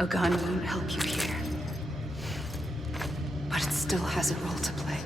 A gun won't help you here. But it still has a role to play.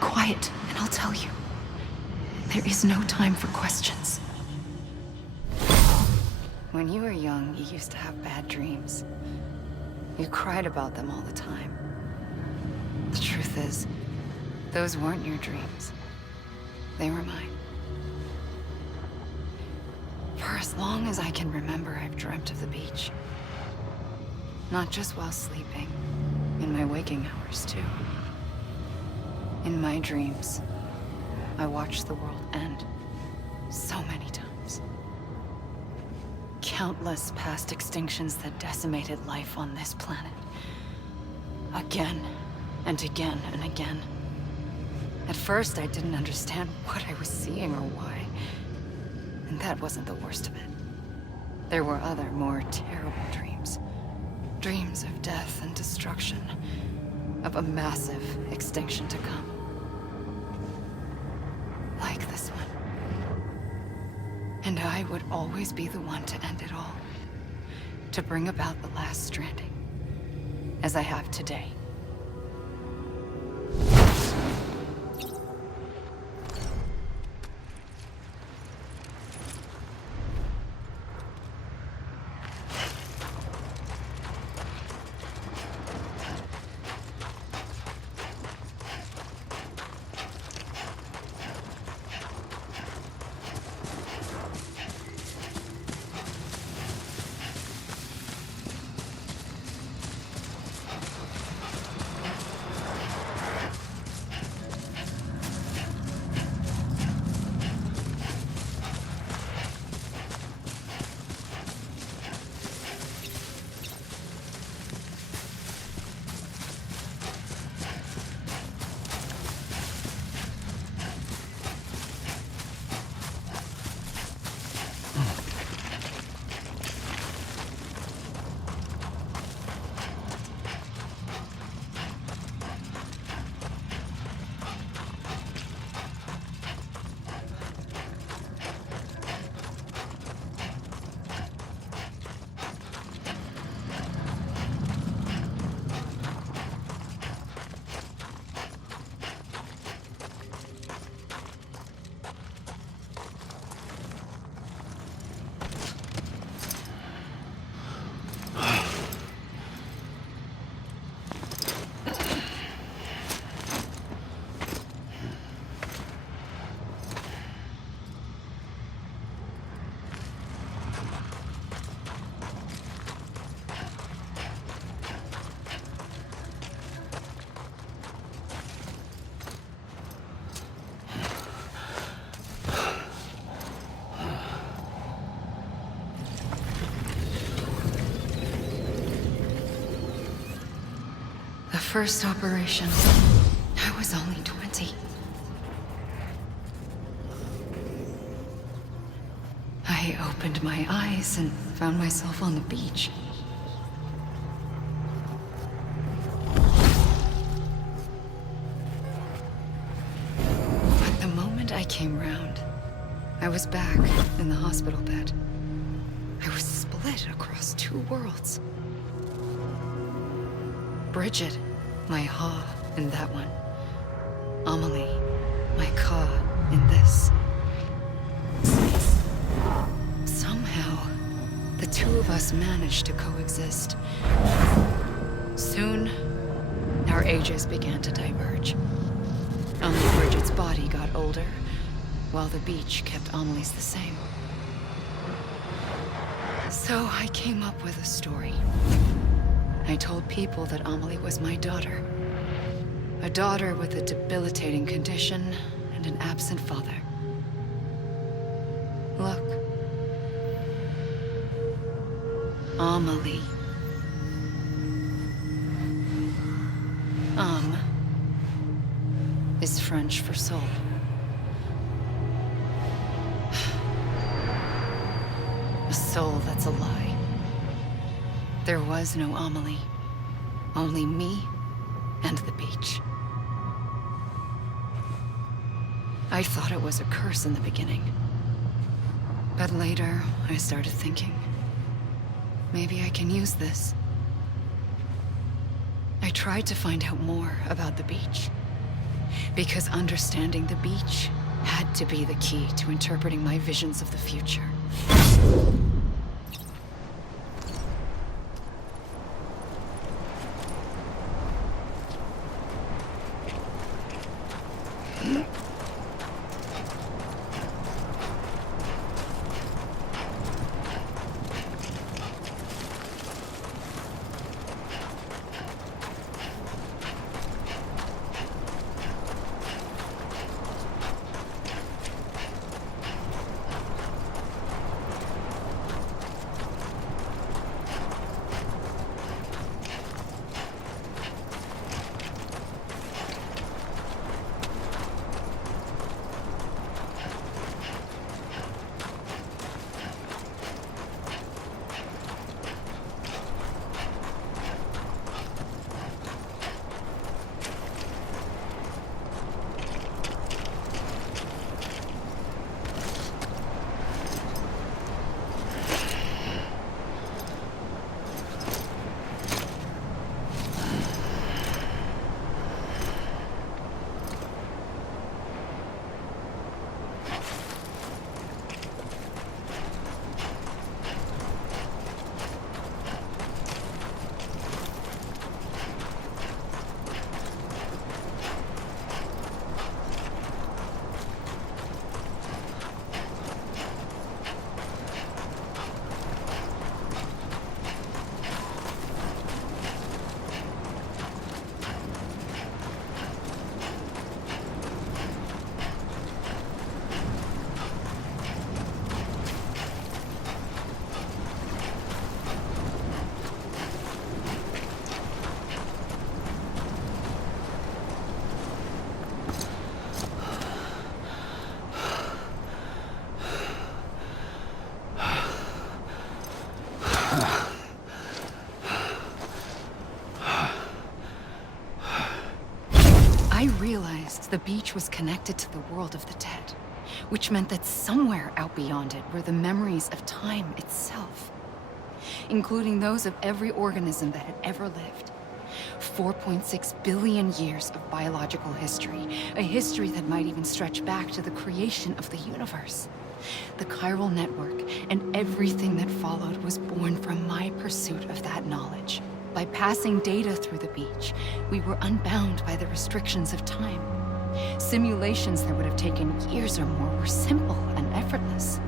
Quiet, and I'll tell you. There is no time for questions. When you were young, you used to have bad dreams. You cried about them all the time. The truth is, those weren't your dreams. They were mine. For as long as I can remember, I've dreamt of the beach. Not just while sleeping, in my waking hours too. In my dreams, I watched the world end so many times. Countless past extinctions that decimated life on this planet. Again, and again, and again. At first, I didn't understand what I was seeing or why. And that wasn't the worst of it. There were other, more terrible dreams. Dreams of death and destruction. Of a massive extinction to come. Like this one. And I would always be the one to end it all. To bring about the last stranding. As I have today. first operation, I was only 20. I opened my eyes and found myself on the beach. But the moment I came round, I was back in the hospital bed. I was split across two worlds. Bridget, my Ha in that one. Amelie, my Ka in this. Somehow, the two of us managed to coexist. Soon, our ages began to diverge. Only Bridget's body got older, while the beach kept Amelie's the same. So I came up with a story. I told people that Amelie was my daughter. A daughter with a debilitating condition and an absent father. Look. Amelie. Is French for soul. A soul that's a lie. There was no Amelie. Only me and the beach. I thought it was a curse in the beginning. But later, I started thinking, maybe I can use this. I tried to find out more about the beach. Because understanding the beach had to be the key to interpreting my visions of the future. I realized the beach was connected to the world of the dead, which meant that somewhere out beyond it were the memories of time itself, including those of every organism that had ever lived. 4.6 billion years of biological history, a history that might even stretch back to the creation of the universe. The chiral network and everything that followed was born from my pursuit of that knowledge. By passing data through the beach, we were unbound by the restrictions of time. Simulations that would have taken years or more were simple and effortless.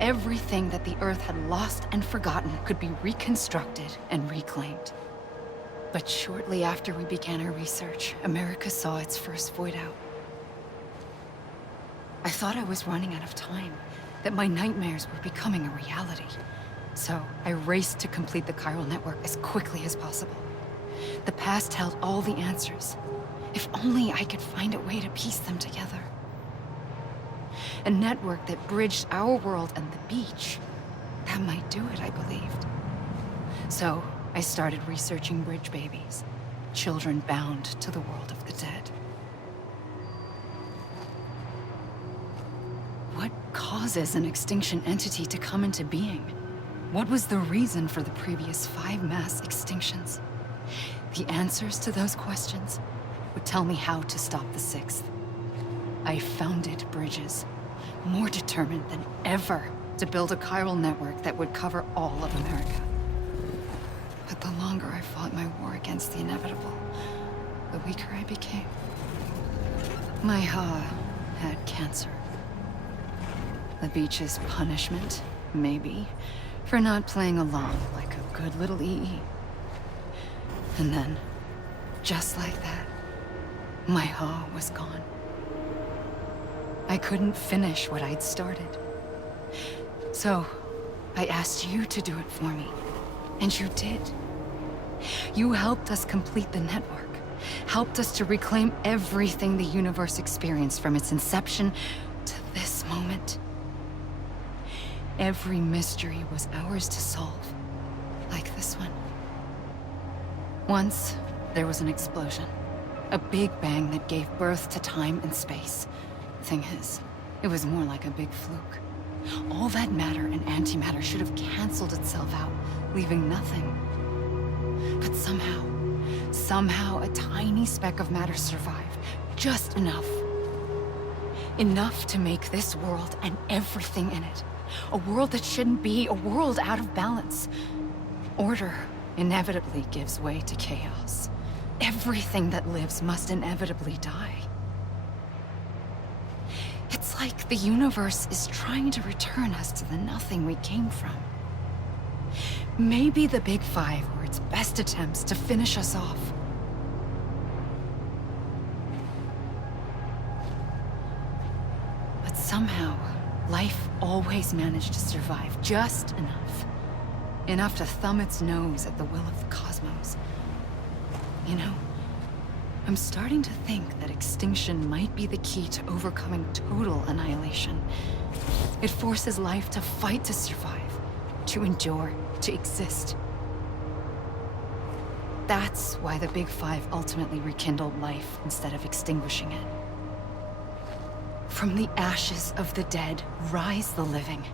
Everything that the Earth had lost and forgotten could be reconstructed and reclaimed. But shortly after we began our research, America saw its first void out. I thought I was running out of time, that my nightmares were becoming a reality. So I raced to complete the chiral network as quickly as possible. The past held all the answers. If only I could find a way to piece them together. A network that bridged our world and the beach. That might do it, I believed. So, I started researching bridge babies. Children bound to the world of the dead. What causes an extinction entity to come into being? What was the reason for the previous 5 mass extinctions? The answers to those questions would tell me how to stop the 6th. I founded bridges, more determined than ever to build a chiral network that would cover all of America. But the longer I fought my war against the inevitable, the weaker I became. My Ha had cancer. The beach's punishment, maybe, for not playing along like a good little EE. And then, just like that, my Ha was gone. I couldn't finish what I'd started. So, I asked you to do it for me, and you did. You helped us complete the network, helped us to reclaim everything the universe experienced from its inception to this moment. Every mystery was ours to solve, like this one. Once, there was an explosion. A big bang that gave birth to time and space. Thing is, it was more like a big fluke. All that matter and antimatter should have canceled itself out, leaving nothing. But somehow a tiny speck of matter survived. Just enough. Enough to make this world and everything in it. A world that shouldn't be, a world out of balance. Order inevitably gives way to chaos. Everything that lives must inevitably die. It's like the universe is trying to return us to the nothing we came from. Maybe the Big Five were its best attempts to finish us off. But somehow, life always managed to survive just enough. Enough to thumb its nose at the will of the cosmos. You know, I'm starting to think that extinction might be the key to overcoming total annihilation. It forces life to fight to survive, to endure, to exist. That's why the Big Five ultimately rekindled life instead of extinguishing it. From the ashes of the dead rise the living.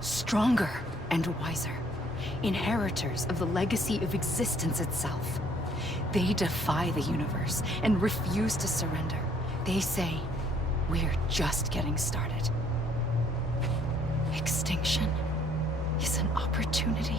Stronger and wiser. Inheritors of the legacy of existence itself. They defy the universe and refuse to surrender. They say, we're just getting started. Extinction is an opportunity.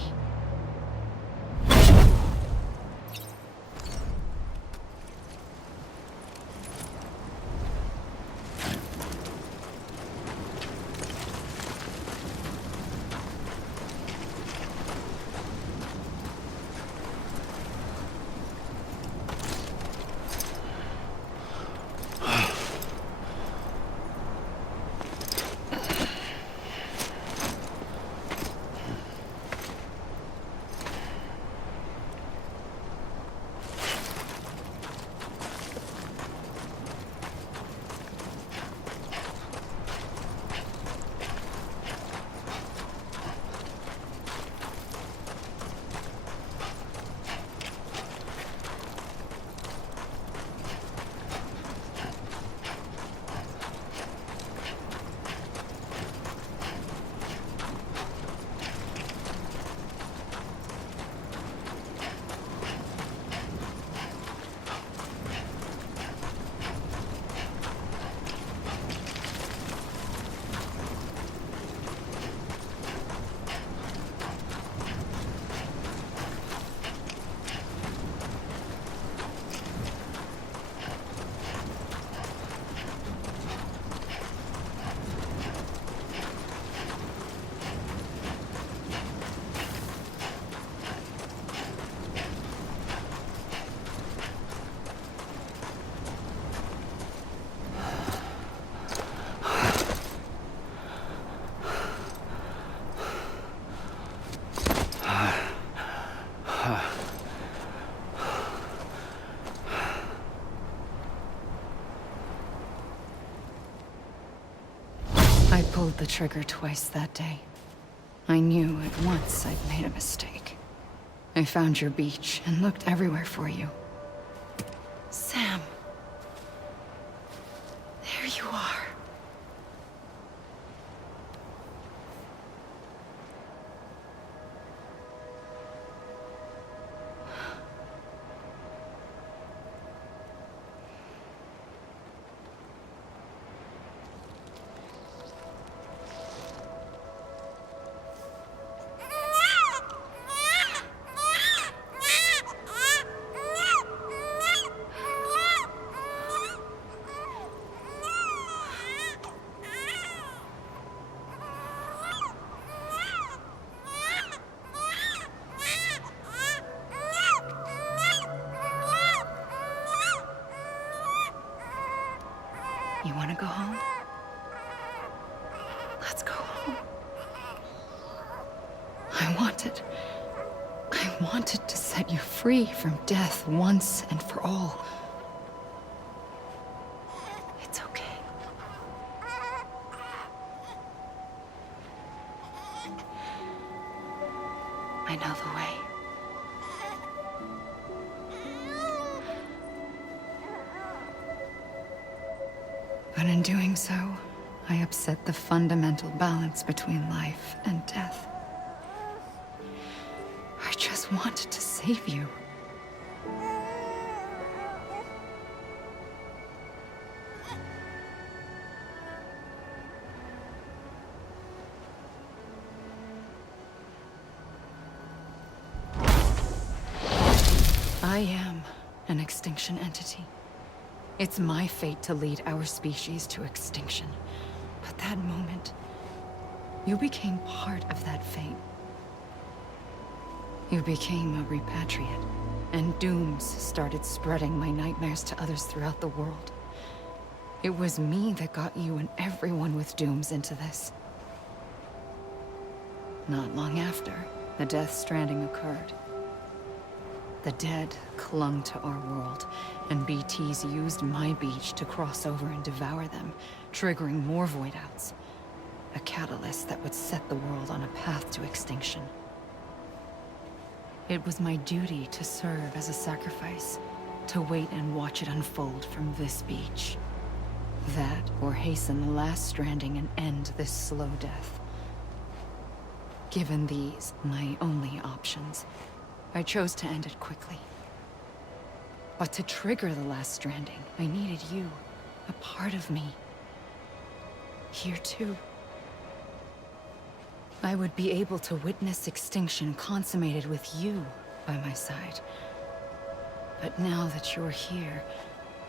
pulled the trigger twice that day. I knew at once I'd made a mistake. I found your beach and looked everywhere for you. Sam. There you are. You want to go home? Let's go home. I wanted to set you free from death once and for all. It's okay. I know the way. But in doing so, I upset the fundamental balance between life and death. I just wanted to save you. I am an extinction entity. It's my fate to lead our species to extinction. But that moment, you became part of that fate. You became a repatriate, and dooms started spreading my nightmares to others throughout the world. It was me that got you and everyone with dooms into this. Not long after, the Death Stranding occurred. The dead clung to our world, and BTs used my beach to cross over and devour them, triggering more void outs. A catalyst that would set the world on a path to extinction. It was my duty to serve as a sacrifice, to wait and watch it unfold from this beach. That, or hasten the last stranding and end this slow death. Given these, my only options, I chose to end it quickly. But to trigger the last stranding, I needed you, a part of me. Here too. I would be able to witness extinction consummated with you by my side. But now that you're here,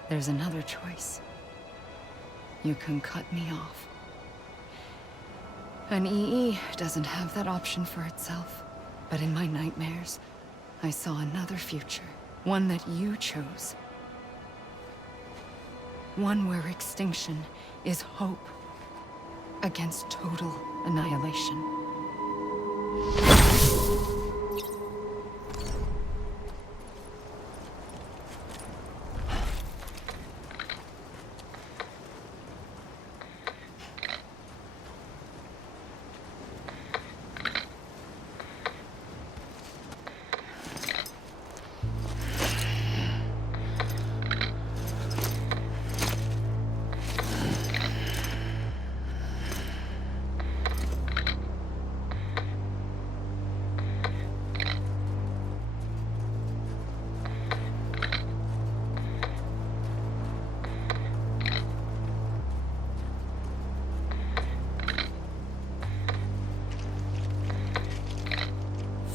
there's another choice. You can cut me off. An EE doesn't have that option for itself. But in my nightmares, I saw another future. One that you chose. One where extinction is hope against total annihilation.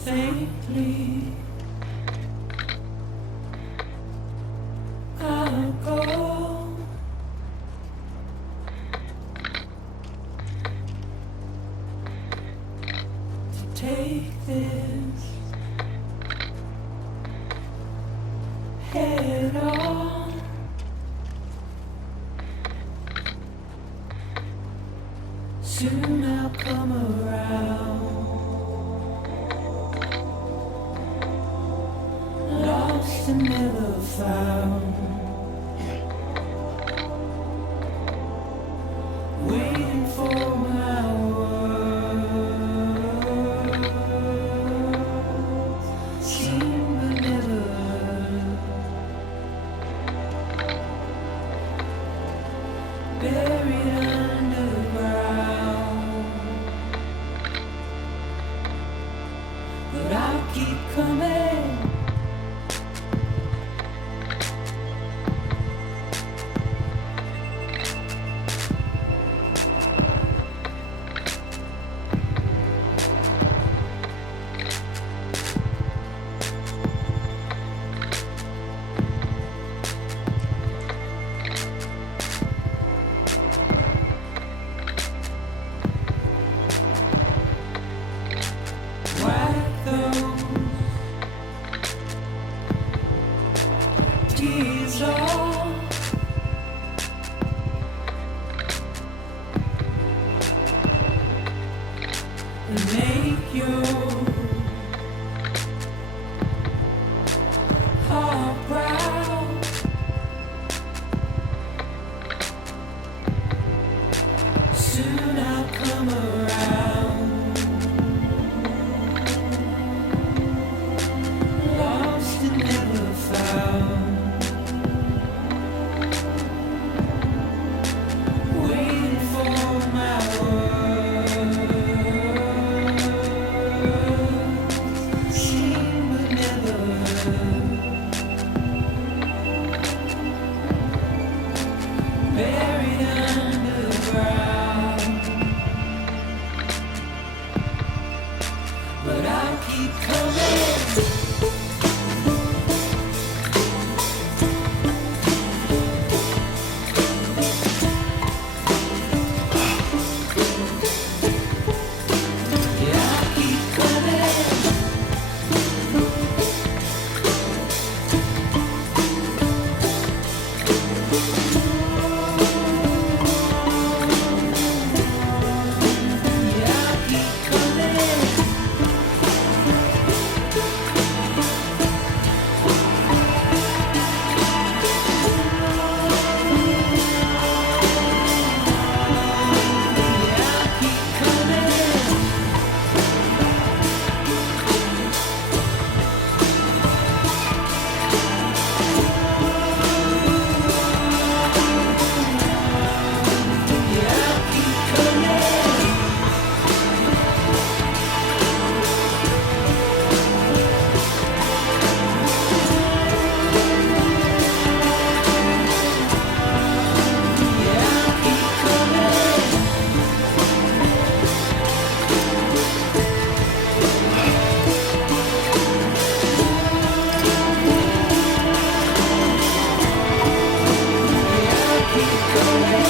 Faintly, I'll go to take this head on. Soon I'll come around. Lost and never found. Waiting for my buried underground. But I'll keep coming. Wipe those tears off. And make your heart proud. Soon I'll come around. Lost and never found. Waiting for my words. Seen but never heard. Buried underground. But I'll keep coming. Yeah, I'll keep coming. Yeah, I'll keep coming. Yeah, I'll keep coming. Yeah, I'll keep coming. Yeah, I'll keep coming. Yeah, I'll keep coming.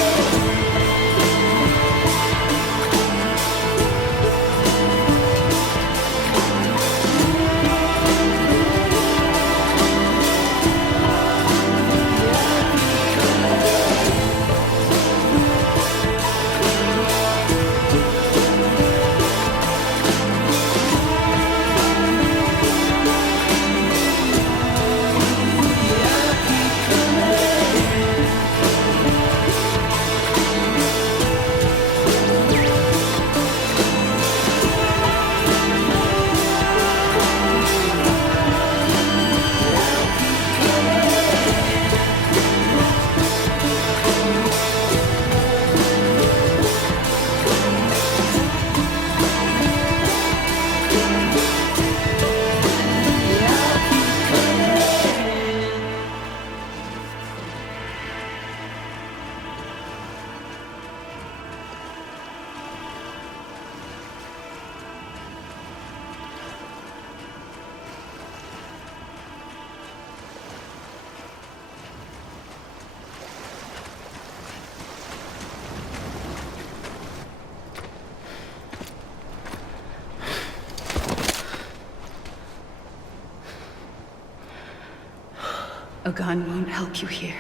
A gun won't help you here.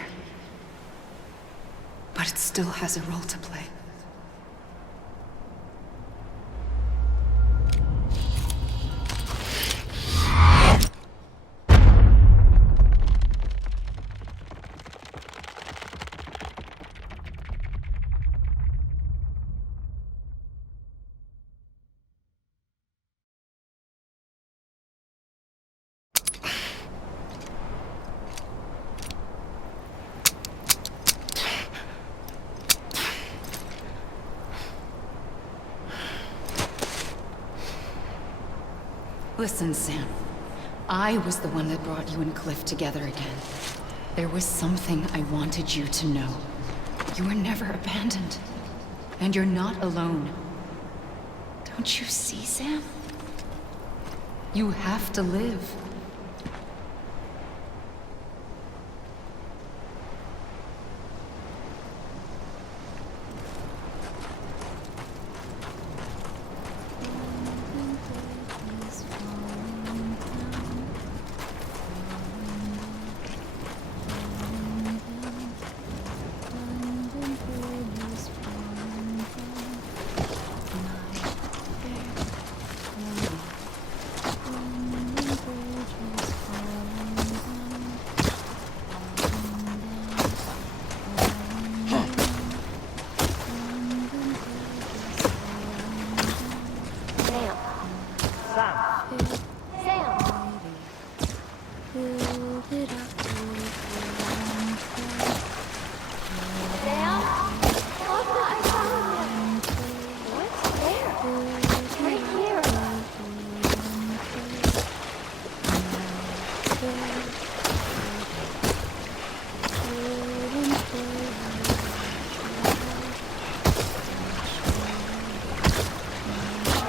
But it still has a role to play. Listen, Sam. I was the one that brought you and Cliff together again. There was something I wanted you to know. You were never abandoned. And you're not alone. Don't you see, Sam? You have to live.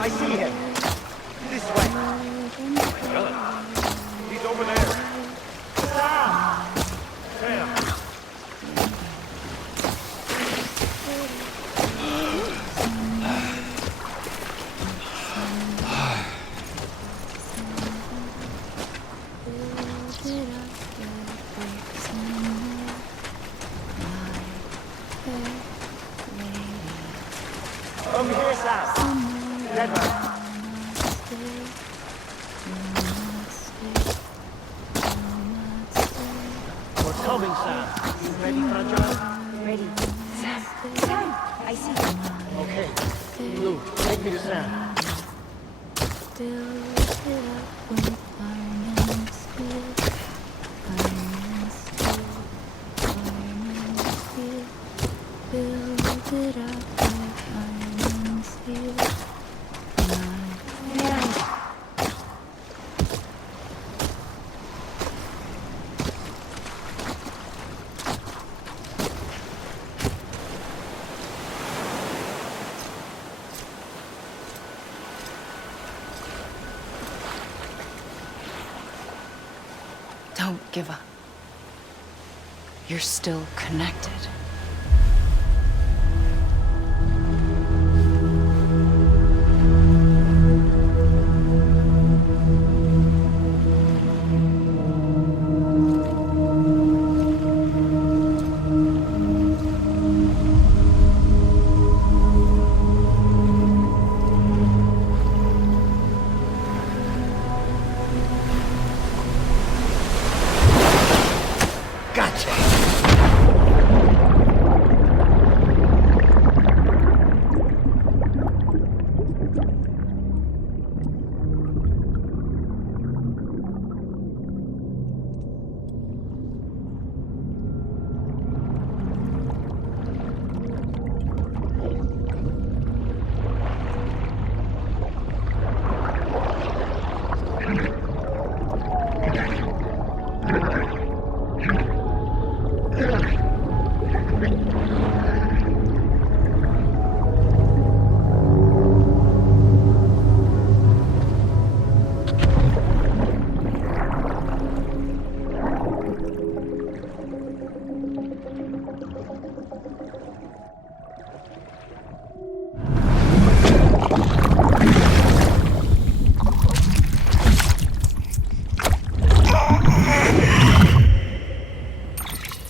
I see him. This way. Really? He's over there. Sam! Sam! Over here, Sam. Dead man. We're coming, Sam. You ready for a job? Ready. Sam! Sam! I see you. Okay. Blue, take me to Sam. Don't give up. You're still connected.